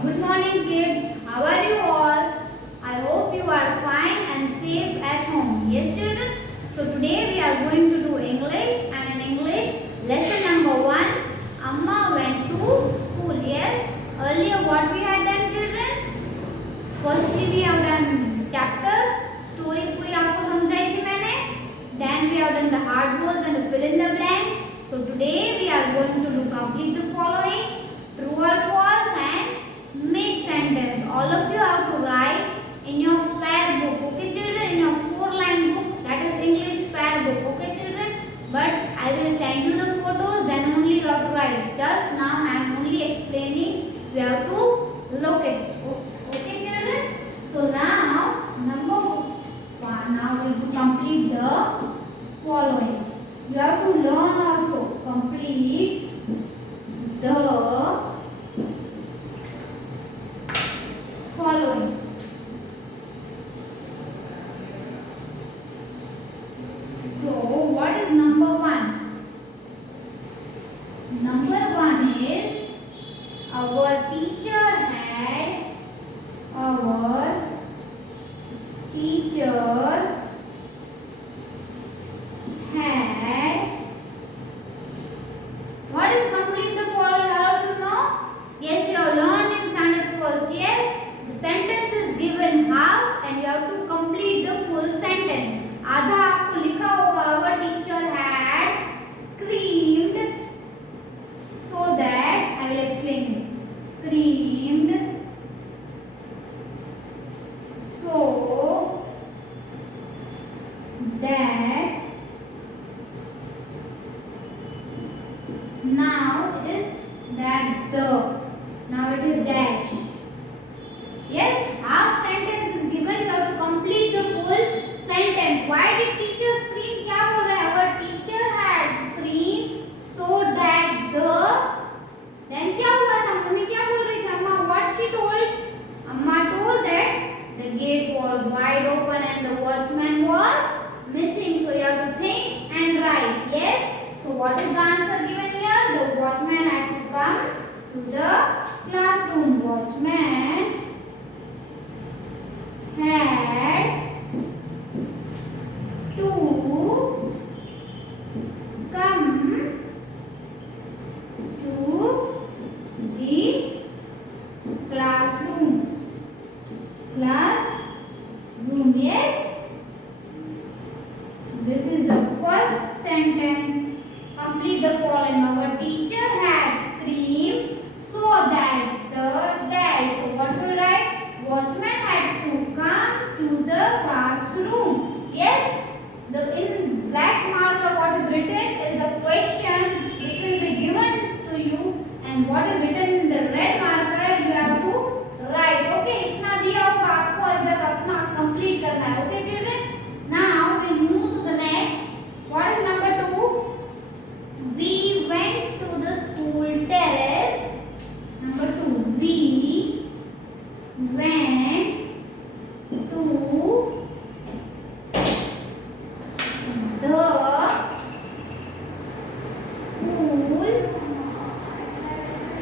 Good morning, kids. How are you all? I hope you are fine and safe at home. Yes, children? So, today we are going to do English, and in English, lesson number 1, Amma went to school. Yes? Earlier, what we had done, children? Firstly, we have done chapter, story पूरी आपको समझाई थी मैंने. Then we have done the hard words and the fill in the blank. So, today we are going to do complete the following, true or false, and make sentence. All of you have to write in your fair book, okay children, in your 4-line book, that is English fair book, okay children. But I will send you the photos, then only you have to write. Just now I am only explaining, we have to look at it, okay children. So now number 1, now we will complete the following. You have to learn also, complete the following. So, what is number 1? Number 1 is our teacher had what is complete the following? All of you know? Yes, you have learned in standard first. Yes, the sentence is given half and you have to complete the full sentence. आधा आपको लिखा होगा our teacher had screamed so that I will explain it. Screamed so that. Now it is that the. Now it is dash. Yes, half sentence is given. You have to complete the full sentence. Why did teacher scream? क्या बोल रहा है? Our teacher had screamed so that the. Then क्या हुआ था? Mummy क्या बोल रही थी? अम्मा what she told? अम्मा told that the gate was wide open and the watchman was missing. So you have to think and write. Yes. So what is the answer given here? The watchman had to come to the classroom. Watchman had to come to the classroom. Classroom, yes. This is the first sentence. Complete the following. Our teacher had screamed so that the dash. So what will write? Watchman had to come to the classroom. Yes. The in black marker what is written is the question which will be given to you, and what is written in the red marker you have to write. Okay. इतना दिया होगा आपको और इधर अपना complete करना है. Okay children. Now we move to the next. What is number 2? We went to the school terrace. Number 2. We went to the school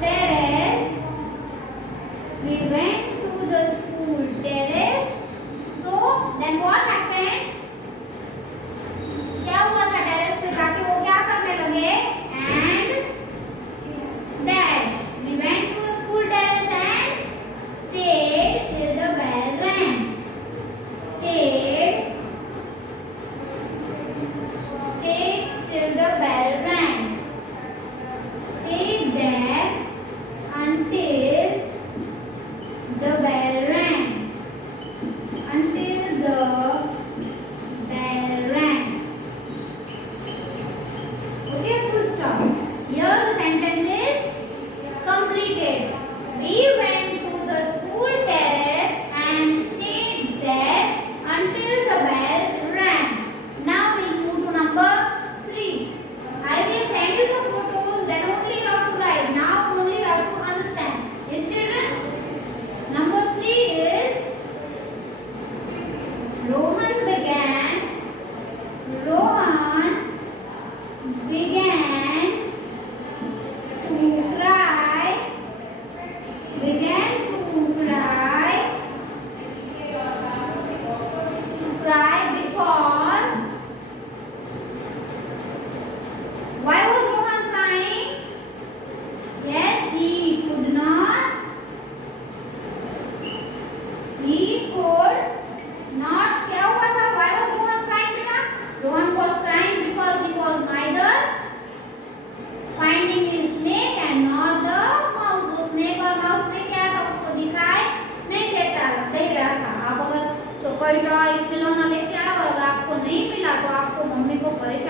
terrace.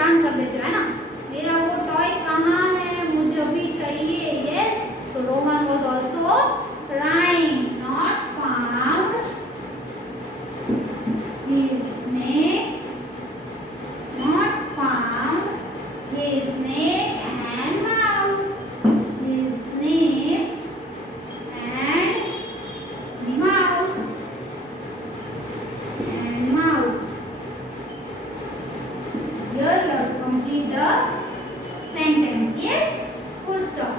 परेशान कर देते हो, है ना, मेरा वो टॉय कहाँ है, मुझे अभी चाहिए. Yes, so Rohan was also crying. Not found his snake. Not found his snake and mouse. His snake and the mouse. And mouse. Here you have to complete the sentence. Yes, full stop.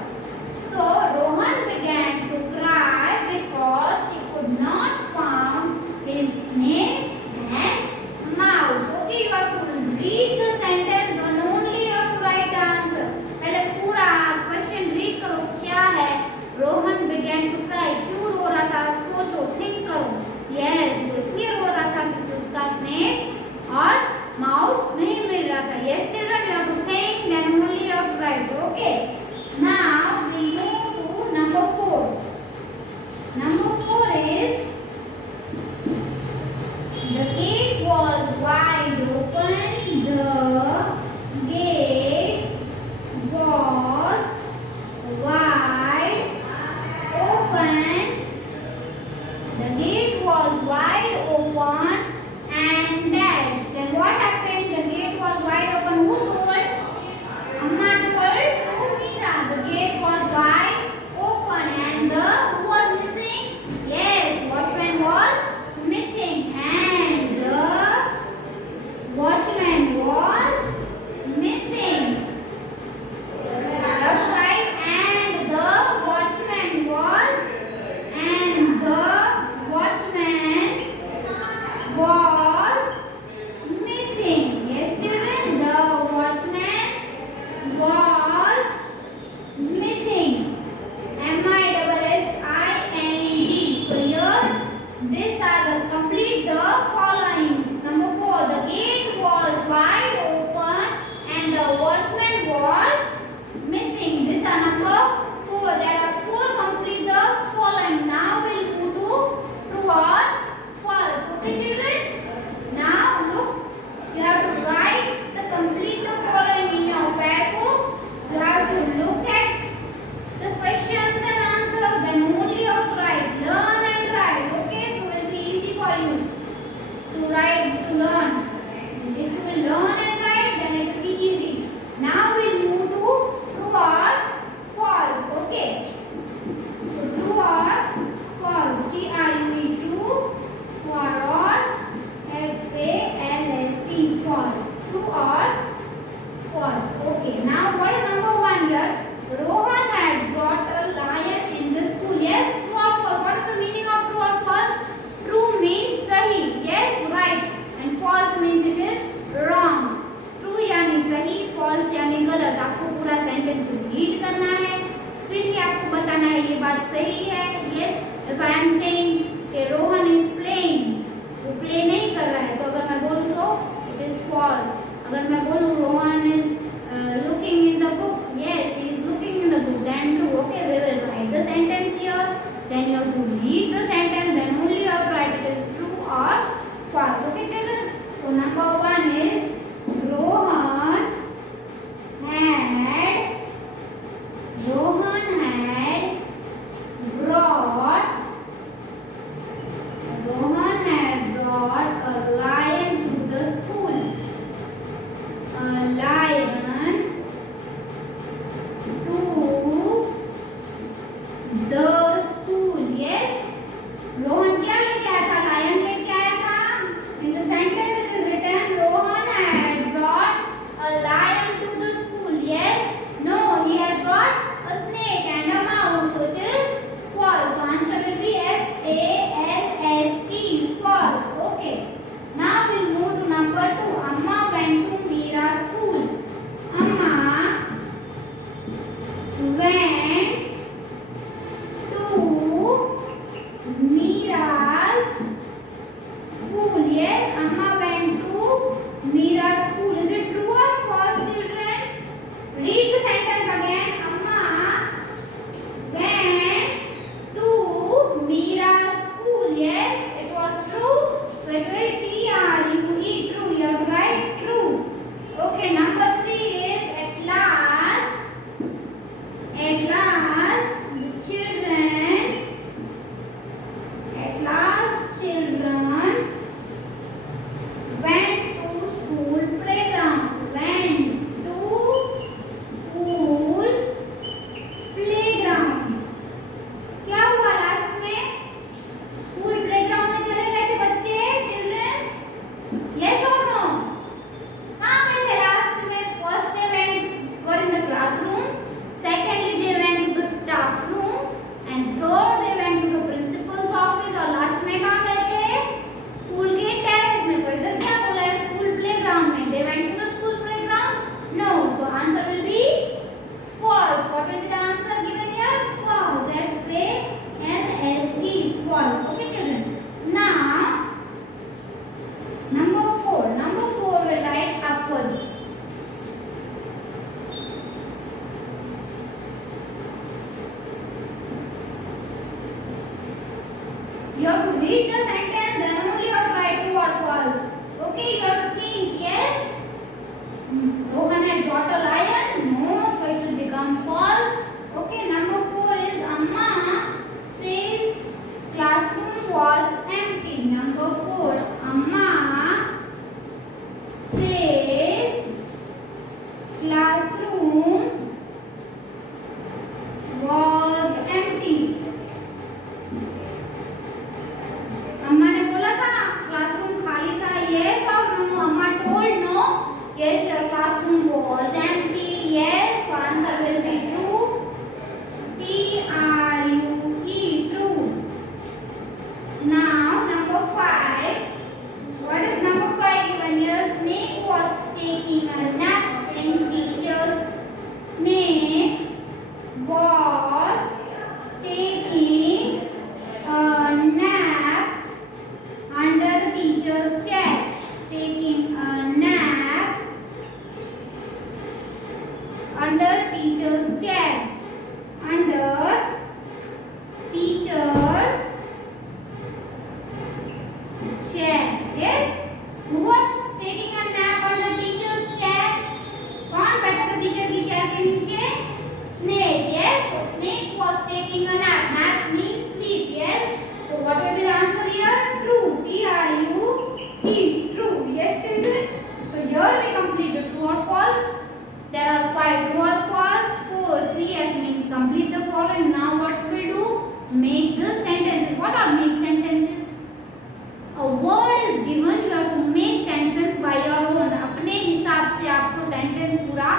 So Rohan began to cry because he could not find his snake and mouse. Okay, you have to read the sentence and only you have to write the answer. पहले पूरा question read करो क्या है. Rohan began to cry. क्यों रो रहा था, सोचो, think करो. Yes, वो इसलिए रो रहा था क्योंकि उसका स्नेक और माउस नहीं मिल रहा था. Yes, children, you have to think, then only you have to write. Okay. Now we move to number 4. Number 4 is the gate was wide open. The gate was wide open. The gate was wide open and dash. Then what happened? The gate was wide open. Who told? Amma told to Meera. The gate was wide open and the who was missing? Yes, watchman was missing and the watchman was missing. That's right. And the watchman was missing. Yes, children, the watchman was missing. MISSING. So here, these are the complete the following. Number 4, the gate was wide open and the watchman was missing. These are number 4. There are 4 complete the following. Now we'll go to true or false. Okay, children? Now look, you have to write the complete the following in your fair book. You have to look at the questions and answers, then only you have to write. Learn and write. Okay, so it will be easy for you to write, to learn. If you will learn and write, then it will be easy. Now we'll move to true or false. Okay. So true or false. TRUE, true, or FALSE, false. True or false. Okay. Now what is number 1 here? Rohan had brought a lion in the school. Yes, true or false? What is the meaning of true or false? True means sahi. Yes, right. And false means it is wrong. True यानी सही, false यानी गलत. आपको पूरा sentence read करना है, फिर ही आपको बताना है ये बात सही है. Yes, if I am saying कि रोहन is playing, वो प्ले नहीं कर रहा है, तो अगर मैं बोलूँ तो it is false. अगर मैं बोलूँ Rohan is looking in the book, yes, he is looking in the book, then true. Okay, we will write the sentence here, then you have to read the sentence, then only you have to write it is true or false. Okay, children? So number 1 is Rohan had brought a lion to the school. A lion to the school. Yes, You have to read the sentence, then only you have to write true or false. Okay, you have to think. Yes, Rohan had brought a lion. No, so it will become false. Okay, number 4 is Amma says classroom was empty. Number 4, Amma says classroom was empty. अम्मा ने बोला था classroom खाली था. Yes or no? अम्मा told no. Yes, your classroom was empty. Yes, so answer will be true. True. True. Now number 5. What is number 5 given here? Snake was taking a nap in teacher's. Snake was taking a nap under the teacher's chair. Taking a nap under teacher's chair. Under teacher's chair. Yes? Who was taking a nap under teacher's chair? कौन बैठा था teacher की chair के नीचे? Snake. Yes? So snake was taking a nap. Nap means sleep. Yes? So what will be the answer here? True. T-R-U-E. True. Yes, children? So here we complete the true or false. There are 5 true or false. 4 CF means complete the following. Now what we will do? Make the sentences. What are make sentences? A word is given, you have to make sentence by your own. अपने हिसाब से आपको sentence पूरा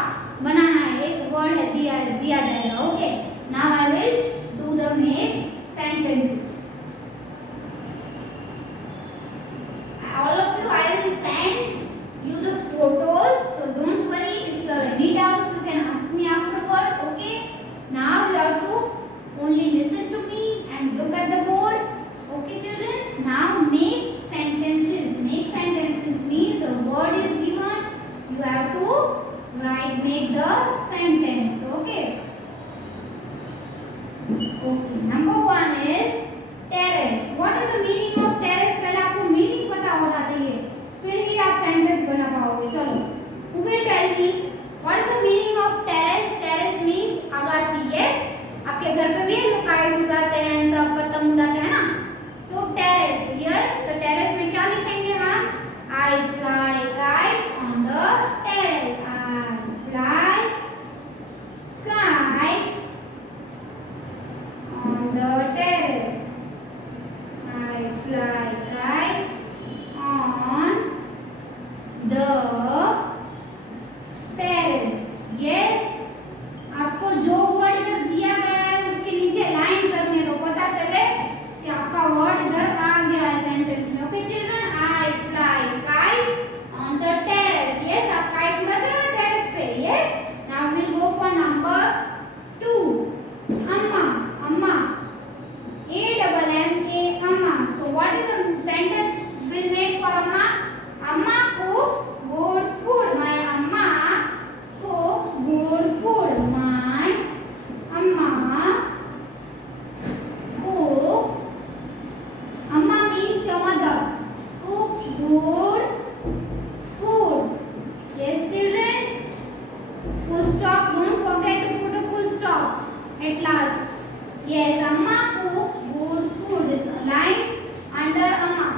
बनाना है. एक word है दिया जाएगा. Okay. Now I will do the make sentences. All of you, I will send you the photos. So don't worry. If you have any doubt, you can ask me afterwards. Okay. Now you have to only listen to me and look at the board. Okay, children. Now make sentences. Make sentences means the word is given. You have to make the sentence. Okay. Okay. Number 1 is terrace. What is the meaning of terrace? पहले आपको meaning पता होना चाहिए. फिर ही आप sentence बना पाओगे. चलो. Who will tell me what is the meaning of terrace? Terrace means Agassi. Yes. आपके घर पे भी लोग काइट उड़ाते हैं, सब पतंग उड़ाते हैं ना. तो terrace. Yes. तो terrace में क्या लिखेंगे हम? I fly kites on the terrace. I fly kites on the terrace. I fly kites on the terrace. Yes. आपको जो वर्ड इधर दिया गया है उसके नीचे लाइन करने दो, पता चले कि आपका वर्ड इधर आ गया है सेंटेंस में. Okay children, I fly kite on the terrace. Yes, आप काइट उड़ाते हो ना टेरेस पे. Yes. Now we go for number 2. अम्मा. अम्मा. A-double-M-A. अम्मा. So what is the sentence will make for अम्मा? अम्मा cooks good food. My अम्मा cooks good food. My अम्मा cooks. अम्मा means your mother. Cooks good food. Yes, children. Full stop. Don't forget to put a full stop at last. Yes, Amma cooks good food. Line under Amma.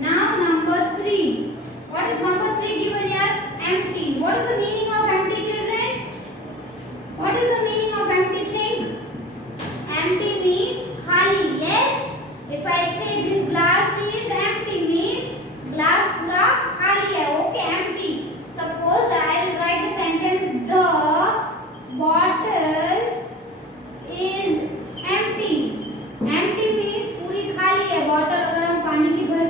Now number 3. What is number 3 given here? Empty. What is the meaning of empty, children? What is the meaning of empty? Think. Empty means khali. Yes. If I say this glass is empty means glass पूरा खाली है. Okay, empty. Suppose I will write the sentence the bottle is empty. Empty means पूरी खाली है. Bottle अगर हम पानी की भर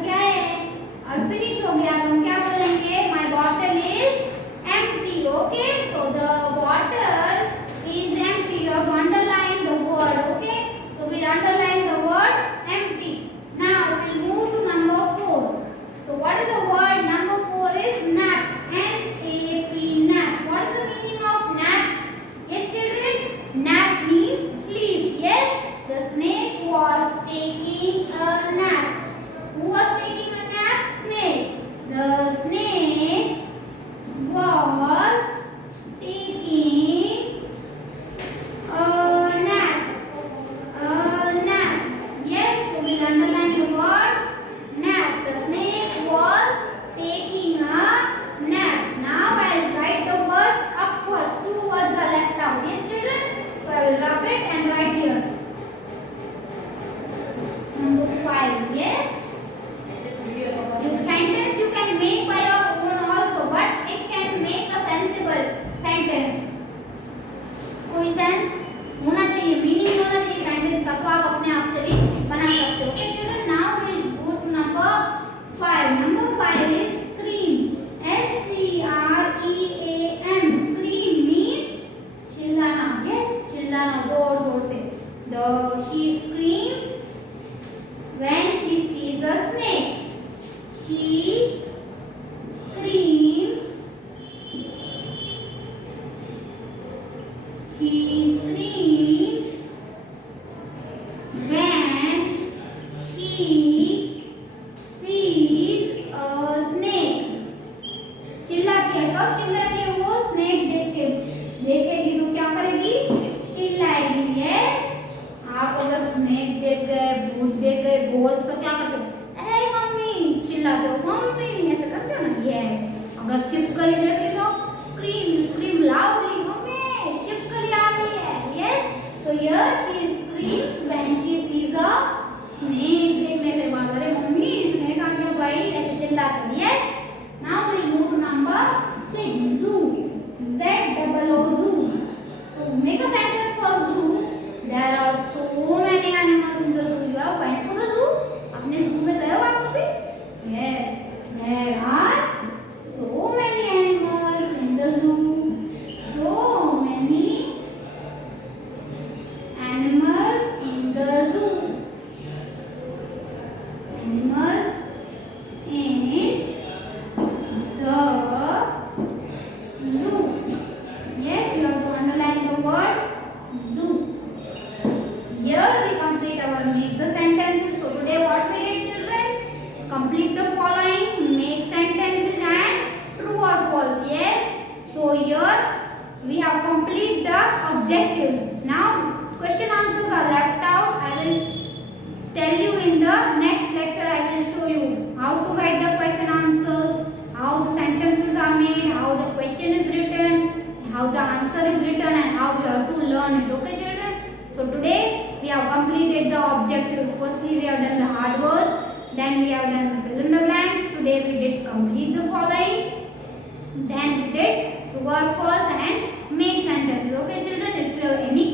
तो आप अपने आप से भी बना सकते हो. Okay children, now we will go to number 5. Number 5 is scream. SCREAM. Scream means चिल्लाना. Yes, चिल्लाना जोर जोर से. She screams when she sees a snake. She screams. She screams when she sees a snake. चिल्लाती है. कब चिल्लाती है वो? स्नेक देखेगी तो क्या करेगी? चिल्लाएगी. यस, आप अगर स्नेक देख गए, भूत देख गए, घोस्ट, तो क्या करते हो? ए मम्मी चिल्लाते हो, मम्मी ऐसे करते हो ना. ये अगर छिपकली देख ली तो स्क्रीम लाउडली, मम्मी छिपकली आ गई है. Yes, so here she screams when she sees a snake. देखने से बात करे मम्मी स्नेक आ गया भाई, ऐसे चिल्लाते हैं. Yes, now we move to number 6. Zoo. ZOO zoo. So make a sentence for zoo. There are so many animals in the zoo. You have went to the zoo? अपने zoo में गए हो आप कभी? Yes, there are so many animals in the zoo. So many animals in the zoo. Animals in the zoo. Yes, you have to underline the word zoo. Here we complete our make the sentences. So today what we did children? Complete the following, make sentences and true or false. Yes. So here we have complete the objectives. Now question answers are left out. I will tell you in the next lecture. I will show you how to write the question answers, how sentences are made, how the question is written, how the answer is written, and how you have to learn it. Okay children? So today we have completed the objectives. Firstly we have done the hard words, then we have done fill in the blanks. Today we did complete the following, then we did true or false and make sentences. Okay children, if you have any